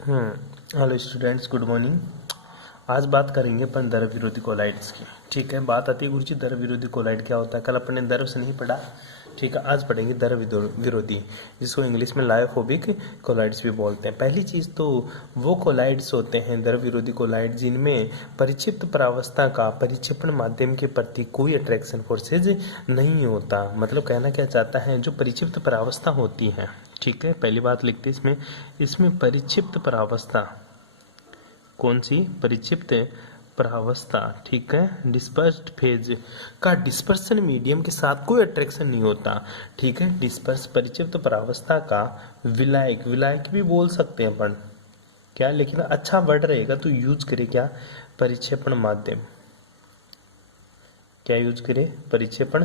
Hello students, good morning. आज बात करेंगे अपन द्रव विरोधी कोलाइड्स की। ठीक है, बात आती है गुरुजी द्रव विरोधी कोलाइड क्या होता है। कल अपने द्रव से नहीं पढ़ा। ठीक है, आज पढ़ेंगे द्रव विरोधी, जिसको इंग्लिश में लायोफोबिक कोलाइड्स भी बोलते हैं। पहली चीज़ तो वो कोलाइड्स होते हैं द्रव विरोधी कोलाइड जिनमें परिक्षिप्त परावस्था का परिक्षेपण माध्यम के प्रति कोई अट्रैक्शन फोर्सेज नहीं होता। मतलब कहना क्या चाहता है, जो परिक्षिप्त परावस्था होती है। ठीक है, पहली बात लिखते हैं इसमें परिक्षिप्त परावस्था कौन सी, परिक्षिप्त परावस्था। ठीक है, डिस्पर्स्ड फेज का डिस्पर्सन मीडियम के साथ कोई अट्रैक्शन नहीं होता। ठीक है, डिस्पर्स परिक्षिप्त परावस्था का विलायक, विलायक भी बोल सकते हैं अपन क्या, लेकिन अच्छा वर्ड रहेगा तो यूज करें क्या, परिक्षेपण माध्यम। क्या यूज करें, परिक्षेपण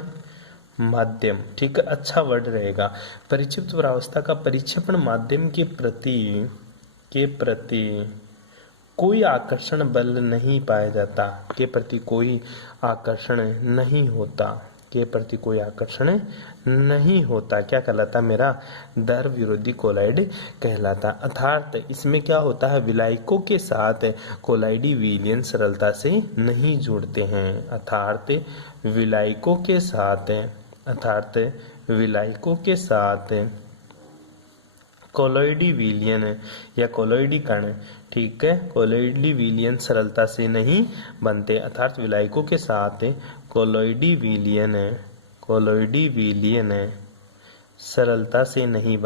माध्यम। ठीक है, अच्छा वर्ड रहेगा। परिक्षिप्त परावस्था का परिक्षेपण माध्यम के प्रति कोई आकर्षण बल नहीं पाया जाता, के प्रति कोई आकर्षण नहीं होता, के प्रति कोई आकर्षण नहीं होता। क्या कहलाता मेरा, द्रव विरोधी कोलाइड कहलाता। अर्थात इसमें क्या होता है, विलायकों के साथ कोलाइडी विलयन सरलता से नहीं जुड़ते हैं। अर्थात विलायकों के साथ कोलोइडी विलयन या कोलोइडी कण, ठीक है, कोलोइडी विलयन सरलता से नहीं बनते। अर्थात विलायकों के साथ कोलोइडी विलयन सरलता से नहीं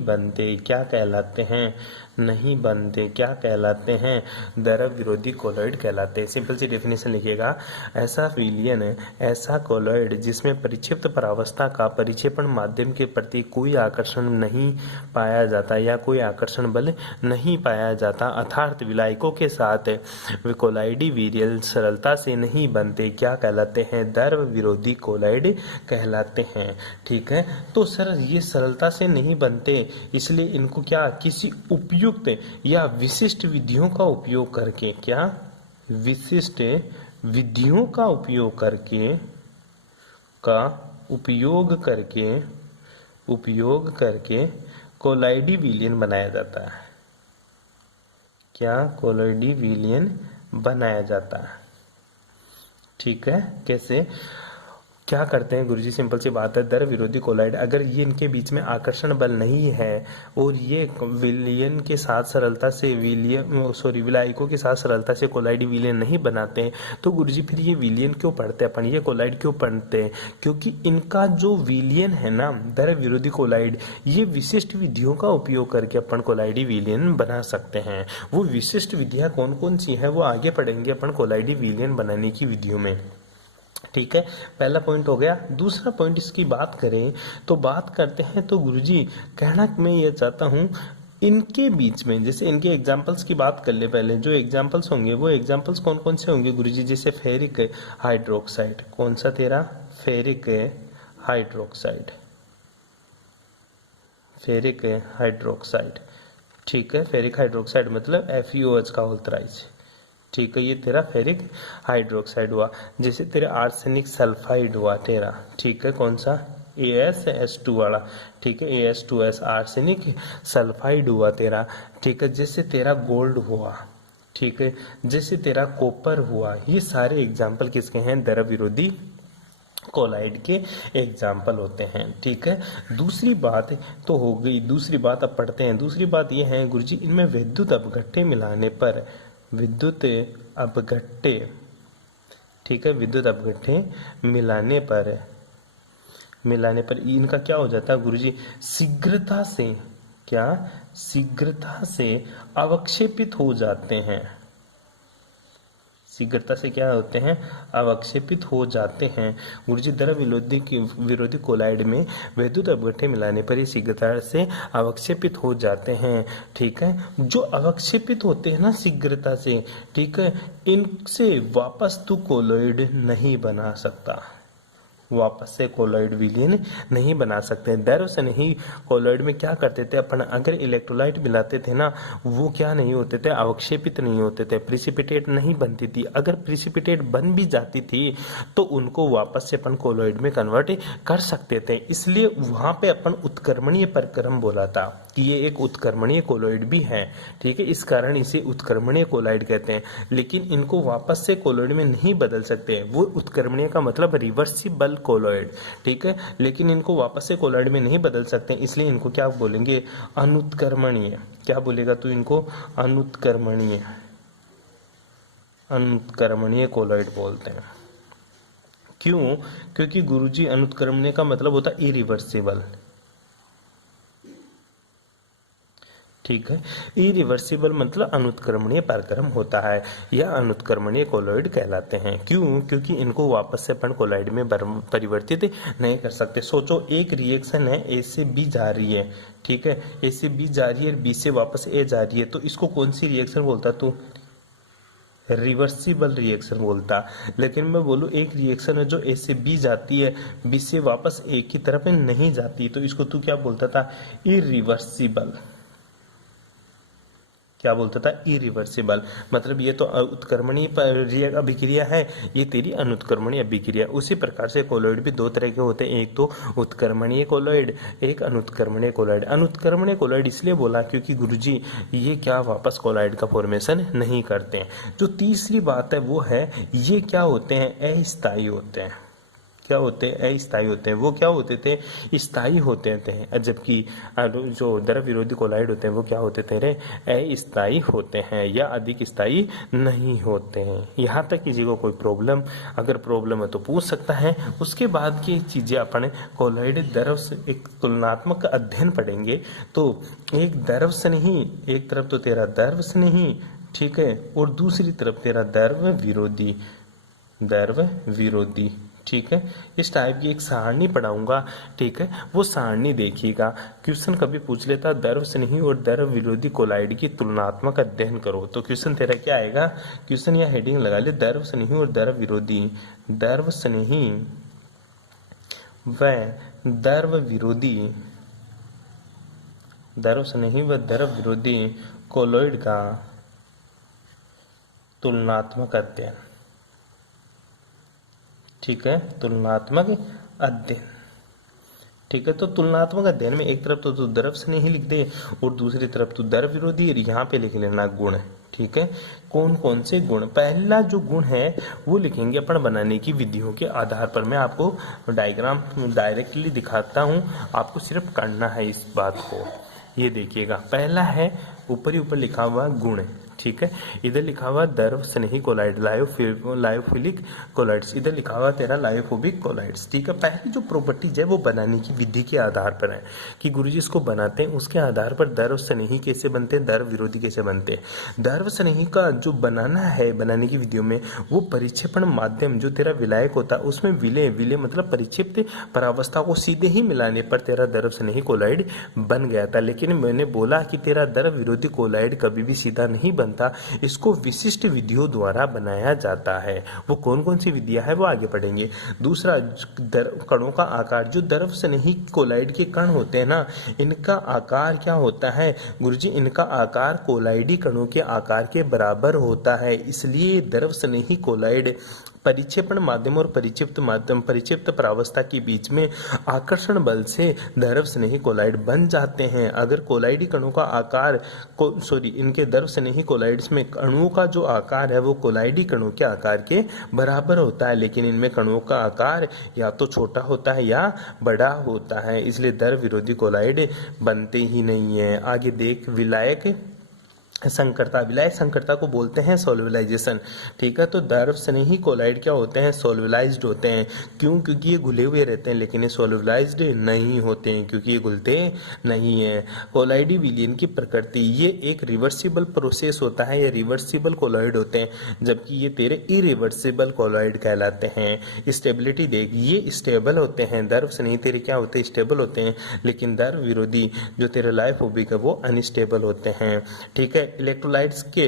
बनते। क्या कहलाते हैं, नहीं बनते। क्या कहलाते हैं, द्रव विरोधी कोलॉइड कहलाते हैं। सिंपल सी डेफिनेशन लिखिएगा, ऐसा विलयन, ऐसा कोलॉइड जिसमें परिक्षिप्त परावस्था का परिक्षेपण माध्यम के प्रति कोई आकर्षण नहीं पाया जाता या कोई आकर्षण बल नहीं पाया जाता। अर्थात विलायकों के साथ कोलाइडी विलयन सरलता से नहीं बनते। क्या कहलाते हैं, द्रव विरोधी कोलॉइड कहलाते हैं। ठीक है, तो सर ये सरलता से नहीं बनते, इसलिए इनको क्या, किसी उपयुक्त या विशिष्ट विधियों का उपयोग करके, क्या, विशिष्ट विधियों का उपयोग करके कोलाइडी विलयन बनाया जाता है। क्या, कोलाइडी विलयन बनाया जाता है। ठीक है, कैसे, क्या करते हैं गुरुजी, सिंपल सी बात है, द्रव विरोधी कोलाइड अगर ये इनके बीच में आकर्षण बल नहीं है और ये विलयन के साथ सरलता से विलायकों के साथ सरलता से कोलाइड विलयन नहीं बनाते हैं, तो गुरुजी फिर ये विलयन क्यों पढ़ते हैं अपन, ये कोलाइड क्यों पढ़ते हैं, क्योंकि इनका जो विलयन है ना, द्रव विरोधी कोलाइड, ये विशिष्ट विधियों का उपयोग करके अपन कोलाइडी विलयन बना सकते हैं। वो विशिष्ट विधियां कौन कौन सी है वो आगे पढ़ेंगे अपन कोलाइडी विलयन बनाने की विधियों में। ठीक है, पहला पॉइंट हो गया। दूसरा पॉइंट इसकी बात करें तो बात करते हैं, तो गुरुजी कहना मैं ये चाहता हूँ, इनके बीच में जैसे इनके एग्जाम्पल्स की बात कर ले। पहले जो एग्जाम्पल्स होंगे वो एग्जाम्पल्स कौन कौन से होंगे गुरुजी, जैसे फेरिक हाइड्रोक्साइड, कौन सा तेरा, फेरिक हाइड्रोक्साइड। ठीक है, फेरिक हाइड्रोक्साइड मतलब FeOH का होल थ्राइस। ठीक है, ये तेरा फेरिक हाइड्रोक्साइड हुआ। जैसे तेरे आर्सेनिक सल्फाइड हुआ तेरा, ठीक है, कौन सा, AsH2 वाला। ठीक है, AS2S आर्सेनिक सल्फाइड हुआ तेरा। ठीक है, जैसे तेरा गोल्ड हुआ। ठीक है, जैसे तेरा कॉपर हुआ। ये सारे एग्जाम्पल किसके हैं, द्रव विरोधी कोलाइड के एग्जाम्पल होते हैं। ठीक है, दूसरी बात तो हो गई। दूसरी बात अब पढ़ते हैं। दूसरी बात ये है गुरुजी, इनमें विद्युत अपघट्य मिलाने पर, ठीक है, विद्युत अपघट्य मिलाने पर इनका क्या हो जाता है गुरुजी, शीघ्रता से, क्या, शीघ्रता से अवक्षेपित हो जाते हैं। शीघ्रता से क्या होते हैं, अवक्षेपित हो जाते हैं। गुरुजी द्रव विरोधी कोलाइड में विद्युत अपघट्य मिलाने पर ही शीघ्रता से अवक्षेपित हो जाते हैं। ठीक है, जो अवक्षेपित होते हैं ना शीघ्रता से, ठीक है, इनसे वापस तू कोलोइड नहीं बना सकता। वापस से कोलॉइड विलयन नहीं बना सकते। द्रव स्नेही कोलॉइड में क्या करते थे अपन, अगर इलेक्ट्रोलाइट मिलाते थे ना, वो क्या नहीं होते थे, अवक्षेपित नहीं होते थे, प्रिसिपिटेट नहीं बनती थी। अगर प्रिसिपिटेट बन भी जाती थी तो उनको वापस से अपन कोलॉइड में कन्वर्ट कर सकते थे। इसलिए वहां पे अपन उत्क्रमणीय प्रक्रम बोला था कि ये एक उत्क्रमणीय कोलॉइड भी है, ठीक है, इस कारण इसे उत्क्रमणीय कोलॉइड कहते हैं। लेकिन इनको वापस से कोलॉइड में नहीं बदल सकते, वो उत्क्रमणीय का मतलब रिवर्सिबल कोलॉइड, ठीक है, लेकिन इनको वापस से कोलॉइड में नहीं बदल सकते, इसलिए इनको क्या बोलेंगे, अनुत्क्रमणीय। क्या बोलेगा तू इनको, अनुत्क्रमणीय, अनुत्क्रमणीय कोलॉइड बोलते हैं। क्यों, क्योंकि गुरुजी अनुत्क्रमणीय का मतलब होता है इरिवर्सिबल, ठीक है, इरिवर्सिबल मतलब अनुत्क्रमणीय प्रक्रम होता है, या अनुत्क्रमणीय कोलॉइड कहलाते हैं। क्यों, क्योंकि इनको वापस से अपन कोलॉइड में परिवर्तित नहीं कर सकते। सोचो एक रिएक्शन है, ए से बी जा रही है, ठीक है, ए से बी जा रही है, बी से वापस ए जा रही है, तो इसको कौन सी रिएक्शन बोलता तू, रिवर्सिबल रिएक्शन बोलता। लेकिन मैं बोलूँ एक रिएक्शन है जो ए से बी जाती है, बी से वापस ए की तरफ नहीं जाती, तो इसको तू क्या बोलता था, इरिवर्सिबल। क्या बोलता था, इरिवर्सिबल, मतलब ये तो उत्क्रमणीय अभिक्रिया है, ये तेरी अनुत्क्रमणीय अभिक्रिया। उसी प्रकार से कोलॉइड भी दो तरह के होते हैं, एक तो उत्क्रमणीय कोलॉइड, एक अनुत्क्रमणीय कोलॉइड। अनुत्क्रमणीय कोलॉइड इसलिए बोला क्योंकि गुरुजी ये क्या वापस कोलॉइड का फॉर्मेशन नहीं करते हैं। जो तीसरी बात है वो है, ये क्या होते हैं, अस्थायी होते हैं। क्या होते हैं, अस्थायी होते हैं। वो क्या होते थे, स्थायी होते थे, जबकि जो द्रव विरोधी कोलाइड होते हैं वो क्या होते थे रे, अस्थायी होते हैं या अधिक स्थायी नहीं होते हैं। यहाँ तक किसी को कोई प्रॉब्लम, अगर प्रॉब्लम है तो पूछ सकता है। उसके बाद की चीजें अपन कोलाइड द्रव से एक तुलनात्मक अध्ययन पढ़ेंगे। तो एक द्रव से नहीं, एक तरफ तो तेरा द्रव से नहीं, ठीक है, और दूसरी तरफ तेरा द्रव विरोधी, द्रव विरोधी, ठीक है। इस टाइप की एक सारणी पढ़ाऊंगा, ठीक है, वो सारणी देखिएगा। क्वेश्चन कभी पूछ लेता द्रव स्नेही और द्रव विरोधी कोलाइड की तुलनात्मक अध्ययन करो, तो क्वेश्चन तेरा क्या आएगा, क्वेश्चन या हेडिंग लगा ले, द्रव स्नेही और द्रव विरोधी, द्रव स्नेही व द्रव विरोधी, द्रव स्नेही व द्रव विरोधी कोलॉइड का तुलनात्मक अध्ययन, ठीक है, तुलनात्मक अध्ययन, ठीक है। तो तुलनात्मक अध्ययन में एक तरफ तो द्रव स्नेही लिख दे और दूसरी तरफ तो द्रव विरोधी, यहाँ पे लिख लेना गुण, ठीक है। कौन कौन से गुण, पहला जो गुण है वो लिखेंगे अपन बनाने की विधियों के आधार पर। मैं आपको डायग्राम डायरेक्टली दिखाता हूँ, आपको सिर्फ करना है इस बात को। ये देखिएगा, पहला है ऊपर ऊपर लिखा हुआ गुण, ठीक है, इधर लिखा हुआ द्रव स्नेही कोलाइड, लायोफिलिक कोलाइड्स, इधर लिखा हुआ तेरा लायोफोबिक कोलाइड्स, ठीक है। पहली जो प्रॉपर्टीज है वो बनाने की विधि के आधार पर है कि गुरुजी इसको बनाते हैं, उसके आधार पर द्रव स्नेही कैसे बनते हैं, द्रव विरोधी कैसे बनते हैं। द्रव स्नेही का जो बनाना है बनाने की विधियों में, वो परिक्षेपण माध्यम जो तेरा विलायक होता है उसमें विलय मतलब परिक्षिप्त परावस्था को सीधे ही मिलाने पर तेरा द्रव स्नेही कोलाइड बन गया था। लेकिन मैंने बोला कि तेरा द्रव विरोधी कोलाइड कभी भी सीधा नहीं बनता, इसको विशिष्ट विधियों द्वारा बनाया जाता है। वो कौन कौन सी विधियां है वो आगे पढ़ेंगे। दूसरा, कणों का आकार, जो द्रव स्नेही कोलाइड के कण होते हैं ना, इनका आकार क्या होता है गुरुजी, इनका आकार कोलाइडी कणों के आकार के बराबर होता है। इसलिए द्रव स्नेही कोलाइड परिक्षेपण माध्यम और परिक्षिप्त परावस्था के बीच में आकर्षण बल से द्रव स्नेही कोलाइड बन जाते हैं। अगर कोलाइडी कणों का आकार इनके द्रव स्नेही कोलाइड्स में अणुओं का जो आकार है वो कोलाइडी कणों के आकार के बराबर होता है, लेकिन इनमें कणों का आकार या तो छोटा होता है या बड़ा होता है, इसलिए द्रव विरोधी कोलाइड बनते ही नहीं है। आगे देख, विलायक संकरता, विलायक संकरता को बोलते हैं सोल्युलाइजेशन, ठीक है। तो द्रव स्नेही कोलाइड क्या होते हैं, सोल्युलाइज्ड होते हैं। क्यों, क्योंकि ये घुले हुए रहते हैं, लेकिन ये सोल्युलाइज्ड नहीं होते हैं क्योंकि ये घुलते नहीं है। कोलाइडी विलयन की प्रकृति, ये एक रिवर्सिबल प्रोसेस होता है, ये रिवर्सिबल कोलाइड होते हैं, जबकि ये तेरे इरिवर्सिबल कोलाइड कहलाते हैं। स्टेबिलिटी देख, ये स्टेबल होते हैं, द्रव स्नेही तेरे क्या होते हैं, स्टेबल होते हैं, लेकिन द्रव विरोधी जो तेरे लायोफोबिक है वो अनस्टेबल होते हैं, ठीक है। इलेक्ट्रोलाइट्स के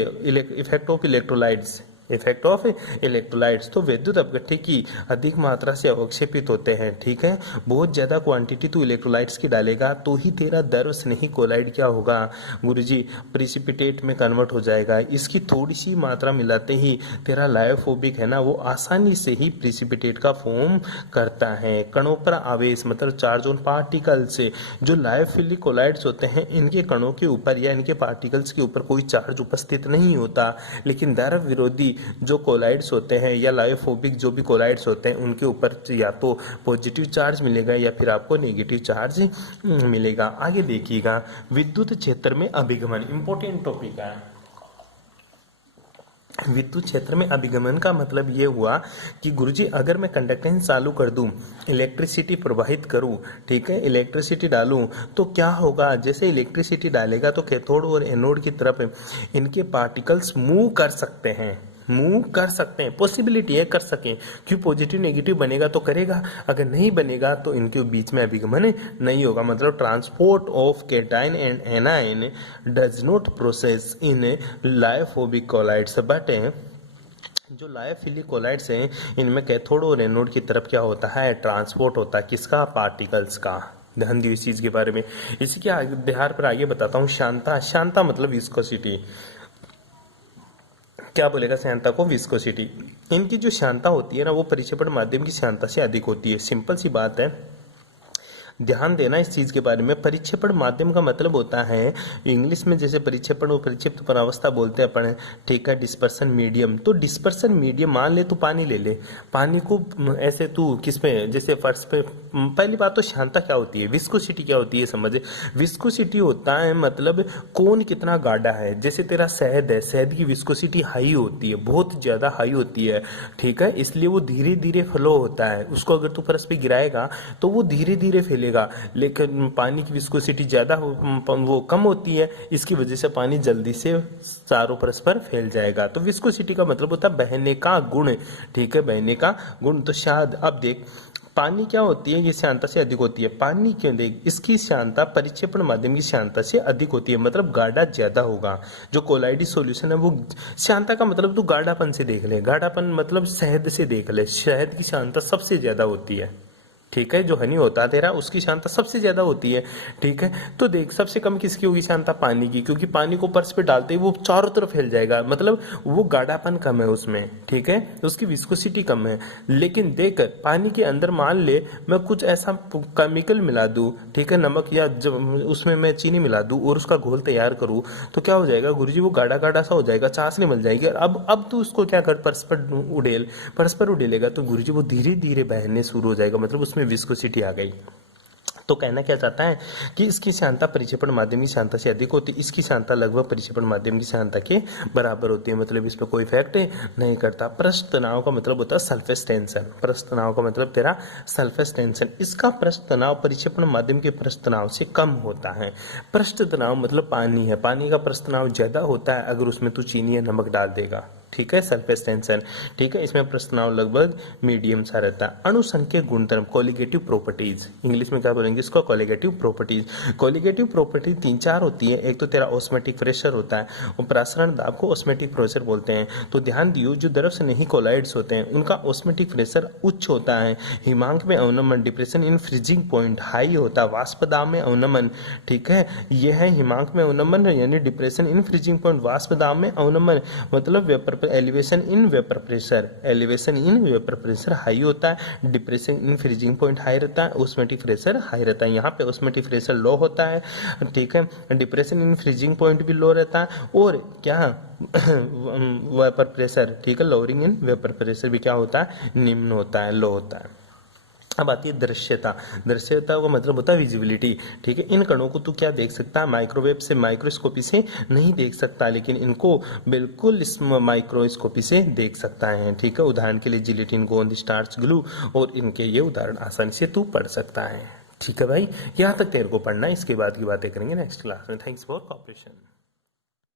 effect of electrolytes, effect of electrolytes, तो विद्युत अपघट्य की अधिक मात्रा से अवक्षेपित होते हैं। ठीक है, बहुत ज्यादा क्वांटिटी तू इलेक्ट्रोलाइट्स की डालेगा तो ही तेरा द्रव स्नेही कोलाइड क्या होगा गुरुजी, प्रिसिपिटेट में कन्वर्ट हो जाएगा। इसकी थोड़ी सी मात्रा मिलाते ही तेरा लायोफोबिक है ना, वो आसानी से ही प्रिसिपिटेट का फॉर्म करता है। कणों पर आवेश मतलब चार्ज ऑन पार्टिकल्स, जो लायोफिलिक कोलाइड्स होते हैं इनके कणों के ऊपर या इनके पार्टिकल्स के ऊपर कोई चार्ज उपस्थित नहीं होता, लेकिन द्रव विरोधी जो कोलाइड्स होते हैं या लायोफोबिक जो भी कोलाइड्स होते हैं उनके ऊपर या तो पॉजिटिव चार्ज मिलेगा या फिर आपको नेगेटिव चार्ज मिलेगा। आगे देखिएगा, विद्युत क्षेत्र में अभिगमन, इंपॉर्टेंट टॉपिक है। विद्युत क्षेत्र में अभिगमन का मतलब ये हुआ कि गुरुजी अगर मैं कंडक्टेंस चालू कर दूं, इलेक्ट्रिसिटी प्रवाहित करूं, ठीक है, इलेक्ट्रिसिटी डालूं तो क्या होगा, जैसे इलेक्ट्रिसिटी डालेगा तो कैथोड और एनोड की तरफ इनके पार्टिकल्स मूव कर सकते हैं, पॉसिबिलिटी है कर सकें। क्यों, पॉजिटिव नेगेटिव बनेगा तो करेगा, अगर नहीं बनेगा तो इनके बीच में अभिगमन नहीं होगा। मतलब transport of cation and anion does not process in lyophobic colloids, but जो लायोफिलिक कोलाइड्स हैं इनमें कैथोड और एनोड की तरफ क्या होता है, ट्रांसपोर्ट होता है, किसका, पार्टिकल्स का। ध्यान दियो इस चीज के बारे में। इसी के आधार पर आगे बताता हूँ शांता मतलब विस्कोसिटी। क्या बोलेगा श्यानता को, विस्कोसिटी। इनकी जो श्यानता होती है ना वो परिक्षेपण माध्यम की श्यानता से अधिक होती है। सिंपल सी बात है, ध्यान देना इस चीज के बारे में। परिक्षेपण माध्यम का मतलब होता है इंग्लिश में जैसे परिक्षेपण और परिक्षिप्त परावस्था बोलते हैं अपन, ठीक है, डिस्पर्सन मीडियम। तो डिस्पर्सन मीडियम मान ले, तू पानी ले ले, पानी को ऐसे तू किस पे, जैसे फर्श पे, पहली बात तो शांता क्या होती है, विस्कोसिटी क्या होती है समझे। विस्कोसिटी होता है मतलब कौन कितना गाढ़ा है। जैसे तेरा शहद है, शहद की विस्कोसिटी हाई होती है, बहुत ज्यादा हाई होती है, ठीक है, इसलिए वो धीरे धीरे फ्लो होता है। उसको अगर तू फर्श पे गिराएगा तो वो धीरे धीरे फैलेगा, लेकिन पानी की विस्कोसिटी ज्यादा वो कम होती है, इसकी वजह से पानी जल्दी से चारों परस्पर फैल जाएगा। तो विस्कोसिटी का मतलब होता है बहने का गुण, ठीक है, बहने का गुण। तो शायद अब देख पानी क्या होती है, ये श्यानता से अधिक होती है। पानी क्यों, देख इसकी श्यानता परिक्षेपण माध्यम की श्यानता से अधिक होती है, मतलब गाढ़ा ज्यादा होगा। जो कोलाइडी सॉल्यूशन है वो श्यानता का मतलब तू गाढ़ापन से देख ले, गाढ़ापन मतलब शहद से देख ले, शहद की श्यानता सबसे ज्यादा होती है, ठीक है, जो हनी होता है तेरा उसकी श्यानता सबसे ज्यादा होती है, ठीक है। तो देख सबसे कम किसकी होगी श्यानता, पानी की, क्योंकि पानी को पर्स पे डालते ही वो चारों तरफ फैल जाएगा, मतलब वो गाढ़ापन कम है उसमें, ठीक है, उसकी विस्कोसिटी कम है। लेकिन देख पानी के अंदर मान ले मैं कुछ ऐसा केमिकल मिला दूं, ठीक है, नमक या उसमें मैं चीनी मिला दूं और उसका घोल तैयार करूं तो क्या हो जाएगा गुरुजी, वो गाढ़ा गाढ़ा सा हो जाएगा, चाशनी बन जाएगी। अब तू उसको क्या कर, परस्पर उड़ेलेगा तो गुरुजी वो धीरे धीरे बहने शुरू हो जाएगा, मतलब उसमें विस्कोसिटी आ गई। तो कहना क्या चाहता है कि इसकी श्यानता परिक्षेपण माध्यम की श्यानता से अधिक होती है, इसकी श्यानता लगभग परिक्षेपण माध्यम की श्यानता के बराबर होती है, मतलब इस पर कोई इफेक्ट नहीं करता। पृष्ठ तनाव का मतलब होता है सरफेस टेंशन, पृष्ठ तनाव का मतलब तेरा सरफेस टेंशन, इसका पृष्ठ तनाव परिक्षेपण माध्यम के पृष्ठ तनाव से कम होता है। पृष्ठ तनाव मतलब पानी है, पानी का पृष्ठ तनाव ज्यादा होता है अगर उसमें तू चीनी या नमक डाल देगा, ठीक है, सरफेस टेंशन, ठीक है, इसमें पृष्ठ तनाव लगभग मीडियम सा रहता है। अणुसंख्यक गुणधर्म, कोलिगेटिव प्रॉपर्टीज, इंग्लिश में क्या बोलेंगे इसको, कोलिगेटिव प्रॉपर्टीज। कोलिगेटिव प्रॉपर्टी 3-4 होती है, एक तो तेरा ऑस्मेटिक प्रेशर होता है और प्रसारण दाब को ऑस्मेटिक प्रेशर बोलते हैं। तो ध्यान दियो जो द्रव स्नेही कोलाइड्स होते हैं उनका ऑस्मेटिक प्रेशर उच्च होता है, हिमांक में अवनमन depression in freezing point high होता है, वाष्प दाब में अवनमन, ठीक है, यह है हिमांक में अवनमन यानी डिप्रेशन इन फ्रीजिंग पॉइंट, वाष्प दाब में अवनमन मतलब vapour elevation in vapour pressure high होता है, depression in freezing point high रहता है, ऑस्मेटिक प्रेशर हाई रहता है। यहाँ पे ऑस्मेटिक प्रेशर लो होता है, ठीक है, डिप्रेशन इन फ्रीजिंग पॉइंट भी लो रहता है, और क्या वेपर प्रेशर, ठीक है, लोअरिंग इन वेपर प्रेशर भी क्या होता है, निम्न होता है, लो होता है। अब आती है दृश्यता, दृश्यता का मतलब होता है विजिबिलिटी, ठीक है, इन कणों को तू क्या देख सकता है, माइक्रोवेव से, माइक्रोस्कोपी से नहीं देख सकता, लेकिन इनको बिल्कुल इस माइक्रोस्कोपी से देख सकता है, ठीक है। उदाहरण के लिए जिलेटिन, गोंद, स्टार्च, ग्लू, और इनके ये उदाहरण आसानी से तू पढ़ सकता है, ठीक है भाई। यहाँ तक तेरे को पढ़ना है, इसके बाद की बातें करेंगे नेक्स्ट क्लास में। Thanks for corporation.